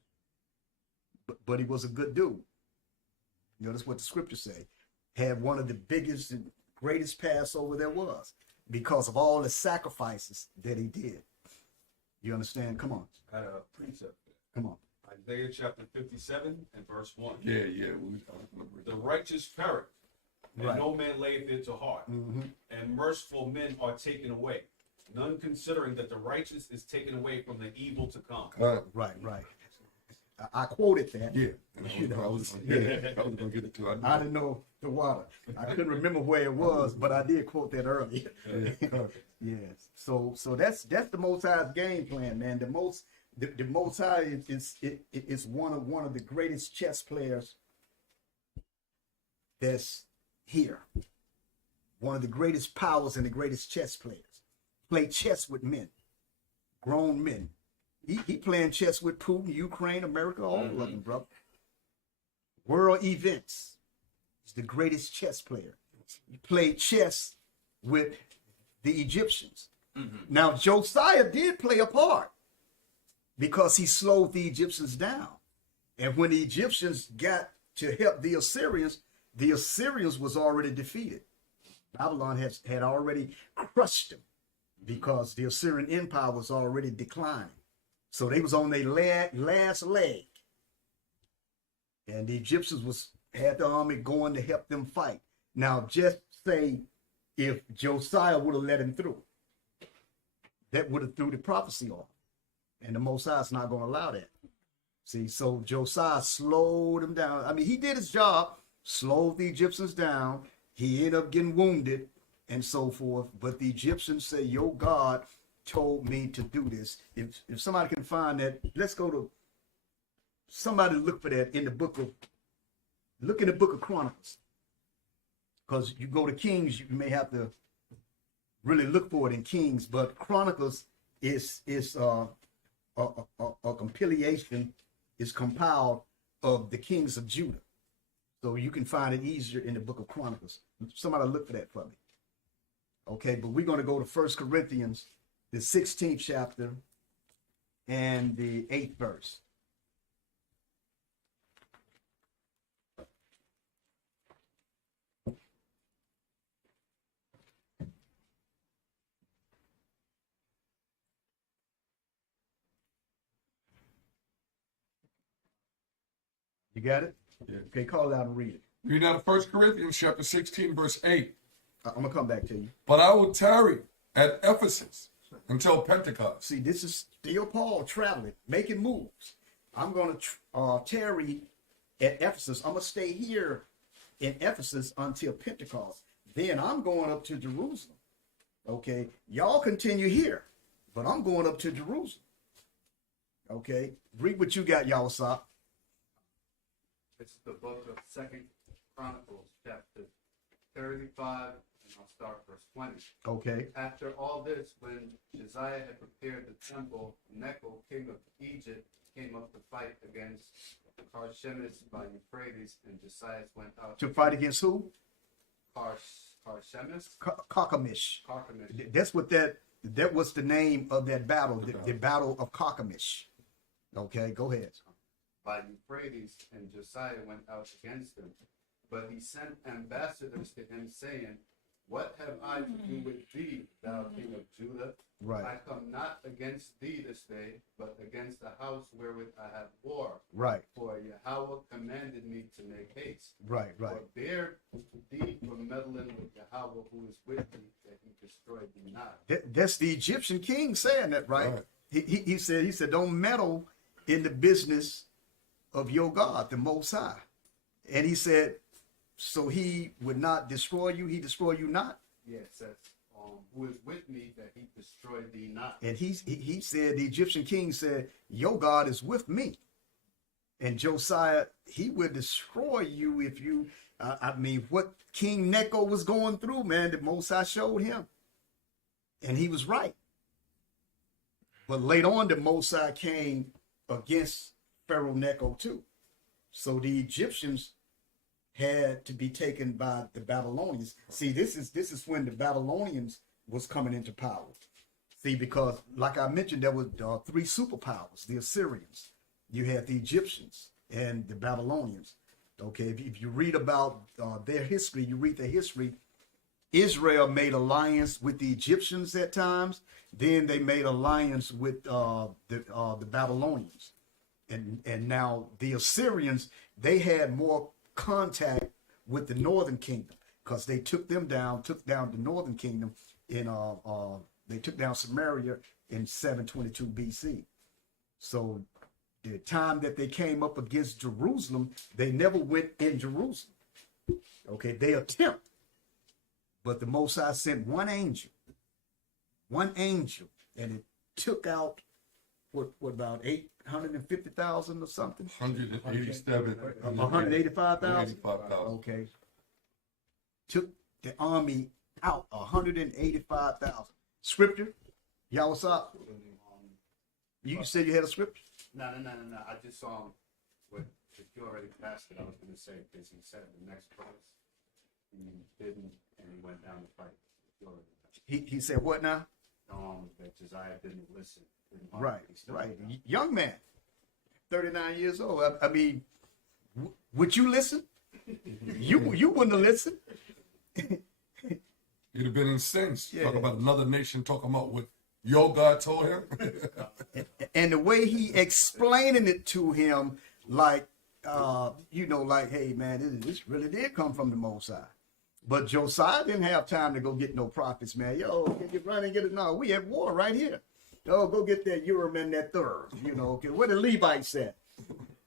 But he was a good dude. That's what the scriptures say. Had one of the biggest and greatest Passover there was because of all the sacrifices that he did. You understand? Come on. I had a precept. Come on. Isaiah chapter 57 and verse 1. Yeah. The righteous perish, and Right. no man layeth it to heart. Mm-hmm. And merciful men are taken away, none considering that the righteous is taken away from the evil to come. Right. I quoted that. Yeah. I was going to get it too. I didn't know the water. I couldn't remember where it was, but I did quote that earlier. Yes. So that's the Most High's game plan, man. The Most High is one of the greatest chess players that's here. One of the greatest powers and the greatest chess players. Play chess with men, grown men. He playing chess with Putin, Ukraine, America, all of them, brother. World events. He's the greatest chess player. He played chess with the Egyptians. Mm-hmm. Now, Josiah did play a part because he slowed the Egyptians down. And when the Egyptians got to help the Assyrians was already defeated. Babylon had already crushed them because the Assyrian Empire was already declining. So they was on their last leg. And the Egyptians had the army going to help them fight. Now, just say if Josiah would have let him through, that would have threw the prophecy off. And the Most High is not going to allow that. See, so Josiah slowed him down. I mean, he did his job, slowed the Egyptians down. He ended up getting wounded and so forth. But the Egyptians say, your God told me to do this. If somebody can find that, let's go to somebody look for that in the book of Chronicles. Because you go to Kings, you may have to really look for it in Kings, but Chronicles is a compilation, is compiled of the kings of Judah. So you can find it easier in the book of Chronicles. Somebody look for that for me. Okay, but we're going to go to 1 Corinthians, the 16th chapter and the 8th verse. You got it? Yeah. Okay, call it out and read it. Read out of 1 Corinthians chapter 16, verse 8. I'm going to come back to you. But I will tarry at Ephesus until Pentecost. See, this is still Paul traveling, making moves. I'm going to tarry at Ephesus. I'm going to stay here in Ephesus until Pentecost. Then I'm going up to Jerusalem. Okay, y'all continue here, but I'm going up to Jerusalem. Okay, read what you got, Yahawashi. This is the book of 2 Chronicles, chapter 35, and I'll start verse 20. Okay, After all this, when Josiah had prepared the temple, Necho, king of Egypt, came up to fight against Carchemish by Euphrates, and Josiah went out to fight against who? Carchemish. Carchemish. Carchemish. That's what that was the name of that battle, the battle of Carchemish. Okay, go ahead. By Euphrates, and Josiah went out against him. But he sent ambassadors to him, saying, What have I to do with thee, thou king of Judah? Right. I come not against thee this day, but against the house wherewith I have war. Right, For Yahweh commanded me to make haste. right, right. For bear thee from meddling with Yahweh, who is with thee, that he destroy thee not. That's the Egyptian king saying that, right? Right. He said, don't meddle in the business of your God, the Most High. And he said, so he would not destroy you, he destroy you not. Yeah, it says, who is with me, that he destroy thee not. And he said, the Egyptian king said, your God is with me. And Josiah, he would destroy you if you, what King Necho was going through, man, the Most High showed him. And he was right. But later on, the Most High came against Pharaoh Necho too. So the Egyptians had to be taken by the Babylonians. See, this is when the Babylonians was coming into power. See, because like I mentioned, there were three superpowers: the Assyrians, you had the Egyptians, and the Babylonians. Okay, if you read about their history, you read their history. Israel made alliance with the Egyptians at times. Then they made alliance with the Babylonians. And now the Assyrians, they had more contact with the northern kingdom because they took down the northern kingdom they took down Samaria in 722 BC. So the time that they came up against Jerusalem, they never went in Jerusalem. Okay, they attempt, but the Most High sent one angel, and it took out what about 850,000 or something? 187. 185,000. 185,000. Okay. Took the army out. 185,000. Scripture. Y'all, what's up? You said you had a scripture. No. I just saw him. If you already passed it, I was going to say, because he said the next verse, he didn't, and he went down to fight. You already passed it. He said what now? That Josiah didn't listen. Right. Young man, 39 years old. I mean, would you listen? You wouldn't have listened. You'd have been incensed. Yeah. Talk about another nation talking about what your God told him. And the way he explaining it to him, like, like, hey, man, this really did come from the Most High. But Josiah didn't have time to go get no prophets, man. Yo, get run and get it. No, we at war right here. Yo, go get that Urim and that Thur. Okay, where the Levites at?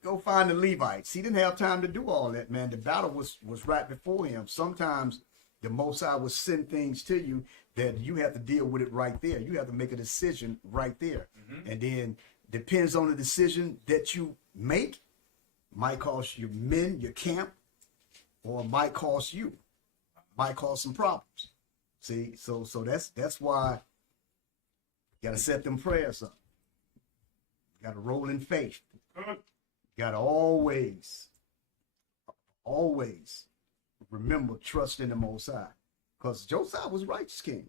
Go find the Levites. He didn't have time to do all that, man. The battle was right before him. Sometimes The Most High will send things to you that you have to deal with it right there. You have to make a decision right there. And then depends on the decision that you make, might cost your men, your camp, or might cost you, might cause some problems. See, so that's why you gotta set them prayers up. You gotta roll in faith. You gotta always remember trust in the Most High. Because Josiah was righteous king.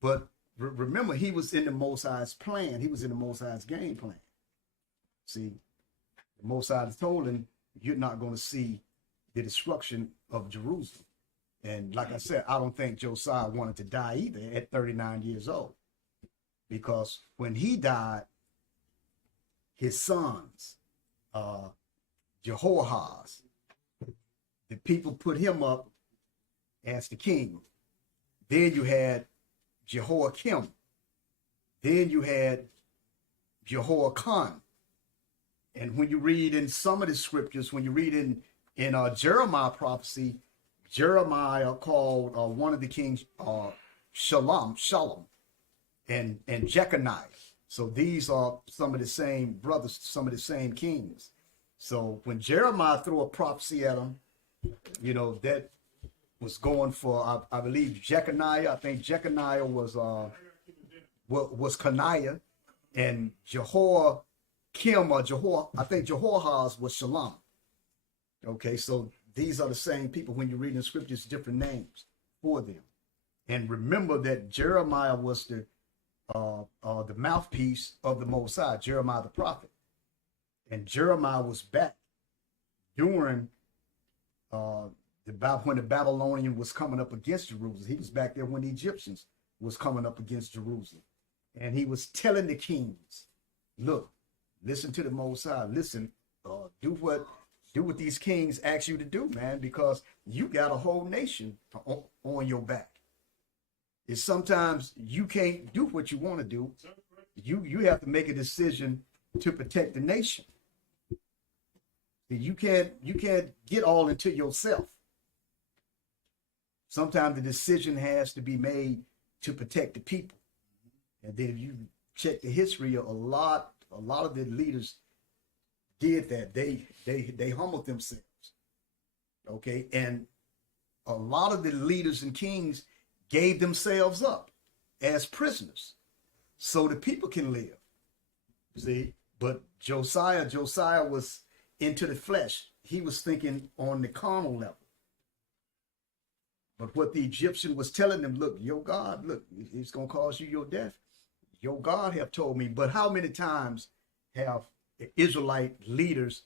But remember, he was in the Most High's plan. He was in the Most High's game plan. See, the Most High told him, you're not going to see the destruction of Jerusalem. And like I said, I don't think Josiah wanted to die either at 39 years old. Because when he died, his sons, Jehoahaz, the people put him up as the king. Then you had Jehoiakim. Then you had Jehoiakim. And when you read in some of the scriptures, when you read in Jeremiah prophecy, Jeremiah called one of the kings Shalom, and Jeconiah. So these are some of the same brothers, some of the same kings. So when Jeremiah threw a prophecy at them, you know, that was going for, I believe, Jeconiah. I think Jeconiah was Coniah, and Jehoiakim or I think Jehoahaz was Shalom. Okay, so these are the same people. When you read in the scriptures, different names for them. And remember that Jeremiah was the mouthpiece of the Most High, Jeremiah the prophet. And Jeremiah was back during when the Babylonian was coming up against Jerusalem. He was back there when the Egyptians was coming up against Jerusalem. And he was telling the kings, look, listen to the Most High. Listen, do what these kings ask you to do, man, because you got a whole nation on your back. It's sometimes you can't do what you want to do. You have to make a decision to protect the nation. You can't get all into yourself. Sometimes the decision has to be made to protect the people. And then if you check the history, a lot of the leaders did that. They humbled themselves. Okay, and a lot of the leaders and kings gave themselves up as prisoners so the people can live. See, but Josiah was into the flesh. He was thinking on the carnal level. But what the Egyptian was telling them, look, your God, look, it's going to cause you your death. Your God have told me. But how many times have Israelite leaders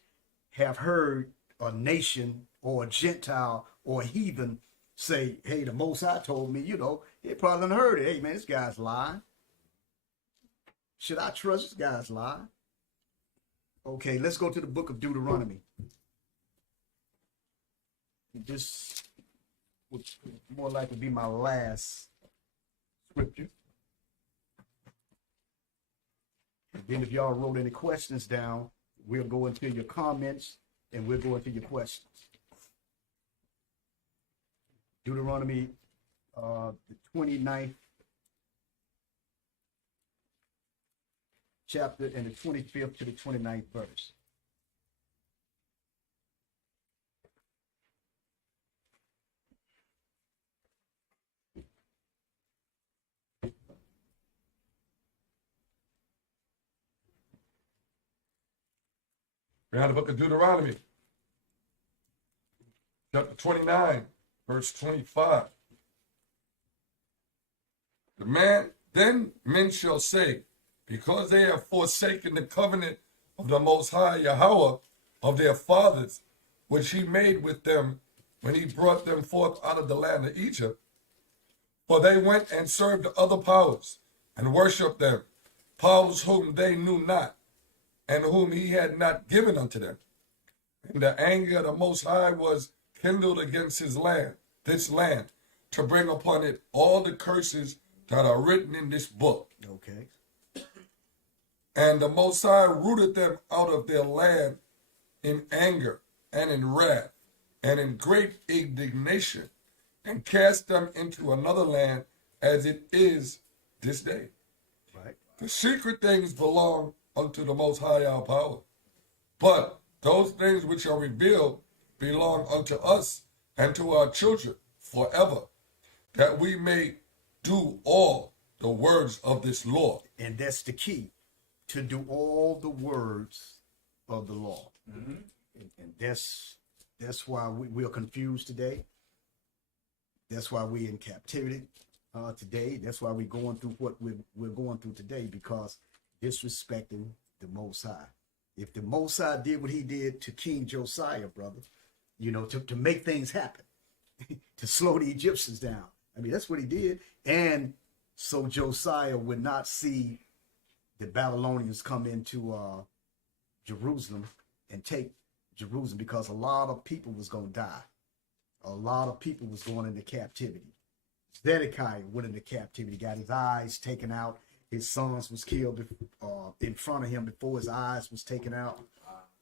have heard a nation or a Gentile or a heathen say, hey, the Most High told me, you know, they probably done heard it. Hey, man, this guy's lying. Should I trust this guy's lying? Okay, let's go to the book of Deuteronomy. This would more likely be my last scripture. And then if y'all wrote any questions down, we'll go into your comments and we'll go into your questions. Deuteronomy, the 29th chapter and the 25th to the 29th verse. We're in the book of Deuteronomy, chapter 29, verse 25. Then men shall say, because they have forsaken the covenant of the Most High Yahweh of their fathers, which he made with them when he brought them forth out of the land of Egypt. For they went and served other powers and worshipped them, powers whom they knew not, and whom he had not given unto them. And the anger of the Most High was kindled against this land, to bring upon it all the curses that are written in this book. Okay. And the Most High rooted them out of their land in anger and in wrath and in great indignation, and cast them into another land as it is this day. Right. The secret things belong unto the Most High our power, but those things which are revealed belong unto us and to our children forever, that we may do all the words of this law. And that's the key, to do all the words of the law. And that's why we're confused today. That's why we're in captivity today. That's why we're going through what we're going through today, because disrespecting the Most High. If the Most High did what he did to King Josiah, brother, you know, to make things happen, to slow the Egyptians down. I mean, that's what he did. And so Josiah would not see the Babylonians come into Jerusalem and take Jerusalem, because a lot of people was going to die. A lot of people was going into captivity. Zedekiah went into captivity, got his eyes taken out. His sons was killed in front of him before his eyes was taken out.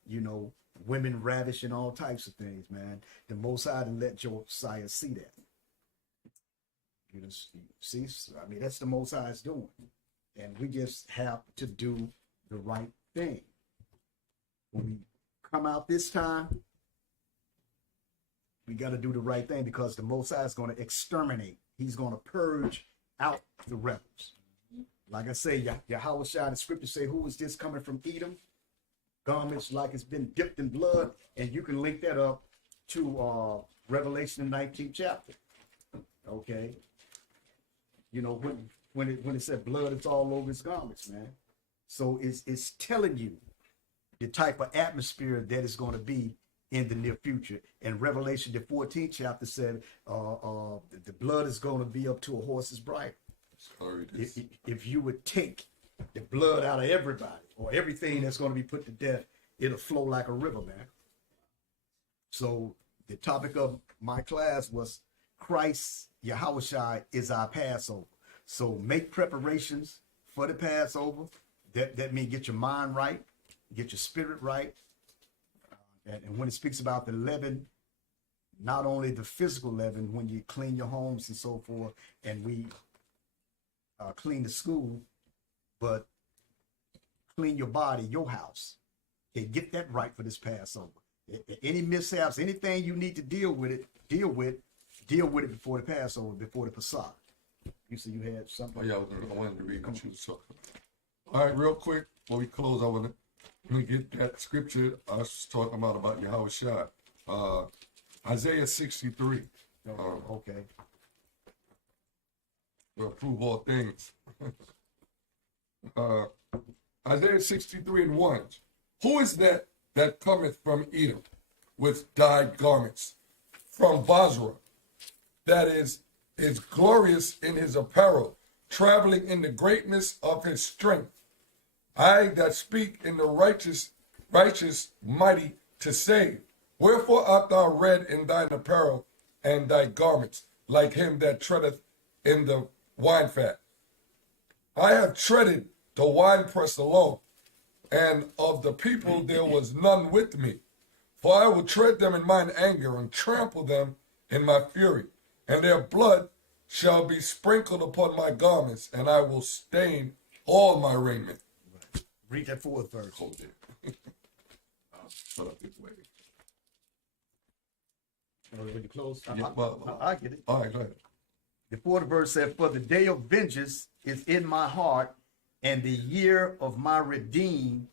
You know, women ravished and all types of things, man. The Most High didn't let Josiah see that. You know, see, I mean, that's the Most High's doing. And we just have to do the right thing. When we come out this time, we got to do the right thing, because the Most High is going to exterminate. He's going to purge out the rebels. Like I say, Yahawashi, the scripture say, who is this coming from Edom? Garments like it's been dipped in blood. And you can link that up to Revelation 19th chapter. Okay. You know, when it said blood, it's all over his garments, man. So it's telling you the type of atmosphere that is going to be in the near future. And Revelation, the 14th chapter, said the blood is going to be up to a horse's bridle. If you would take the blood out of everybody or everything that's going to be put to death, it'll flow like a river, man. So the topic of my class was Christ, Yahawashi, is our Passover. So make preparations for the Passover. That means get your mind right, get your spirit right. And when it speaks about the leaven, not only the physical leaven, when you clean your homes and so forth, and we clean the school, but clean your body, your house. Okay, get that right for this Passover. Any mishaps, anything you need to deal with it before the Passover, before the Passover. You said you had something. Oh yeah, I wanted to read what you was talking about. All right, real quick before we close, I want to get that scripture I was talking about Yahawashi. Isaiah 63. Okay. Will prove all things. Isaiah 63:1. Who is that cometh from Edom with dyed garments from Basra, that is glorious in his apparel, traveling in the greatness of his strength? I that speak in the righteous, mighty to save. Wherefore art thou red in thine apparel, and thy garments like him that treadeth in the wine fat? I have treaded the winepress alone, and of the people there was none with me. For I will tread them in mine anger, and trample them in my fury, and their blood shall be sprinkled upon my garments, and I will stain all my raiment. Read that fourth verse. Hold it. Put up this way. When you close, Yeah, I get it. All right, go ahead. The fourth verse said, for the day of vengeance is in my heart, and the year of my redeem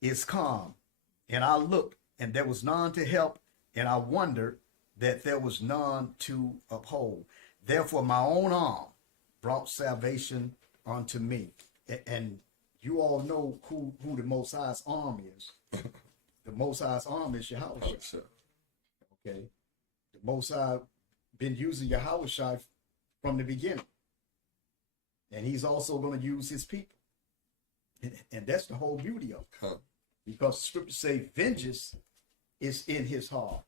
is come. And I looked, and there was none to help, and I wondered that there was none to uphold. Therefore my own arm brought salvation unto me. And you all know who the Most High's arm is. The Most High's arm is Yahawashi. Okay. The Most High been using Yahawashi from the beginning. And he's also going to use his people. And that's the whole beauty of it. Because the scriptures say vengeance is in his heart.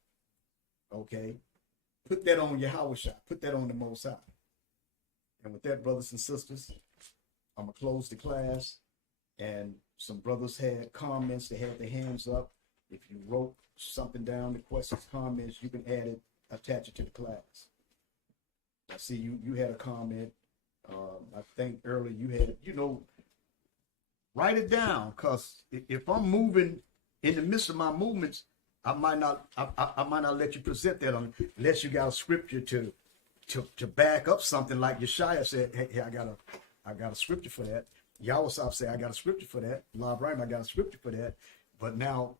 Okay? Put that on Yahawashi. Put that on the Most High. And with that, brothers and sisters, I'm going to close the class. And some brothers had comments. They had their hands up. If you wrote something down, the questions, comments, you can add it, attach it to the class. I see you had a comment. I think earlier you had, write it down, because if I'm moving in the midst of my movements, I might not let you present that unless you got a scripture to back up something like Yeshaya said. Hey, I got a scripture for that. Yahawashi said I got a scripture for that. Lord Ibrahim, I got a scripture for that. But now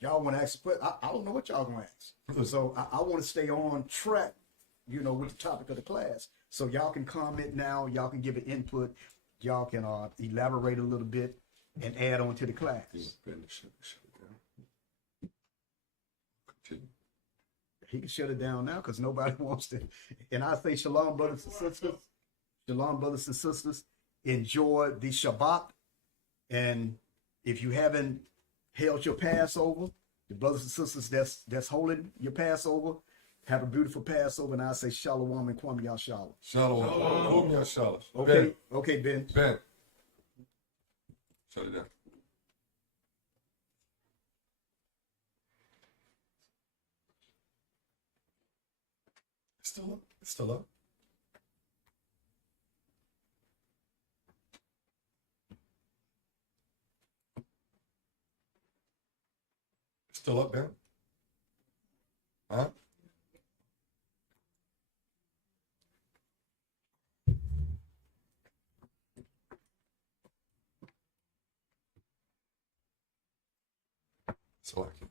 y'all want to ask, but I don't know what y'all gonna ask. So I want to stay on track, with the topic of the class. So y'all can comment now. Y'all can give an input. Y'all can elaborate a little bit and add on to the class. Continue. He can shut it down now because nobody wants to. And I say shalom, brothers and sisters. Shalom, brothers and sisters. Enjoy the Shabbat. And if you haven't held your Passover, the brothers and sisters that's holding your Passover, have a beautiful Passover. And I say shalom and kwam yashala. Shalom. Shalom. Okay, okay, Ben. Ben. Shut it down. It's still up. It's still up. It's still up, Ben. Huh? So I can.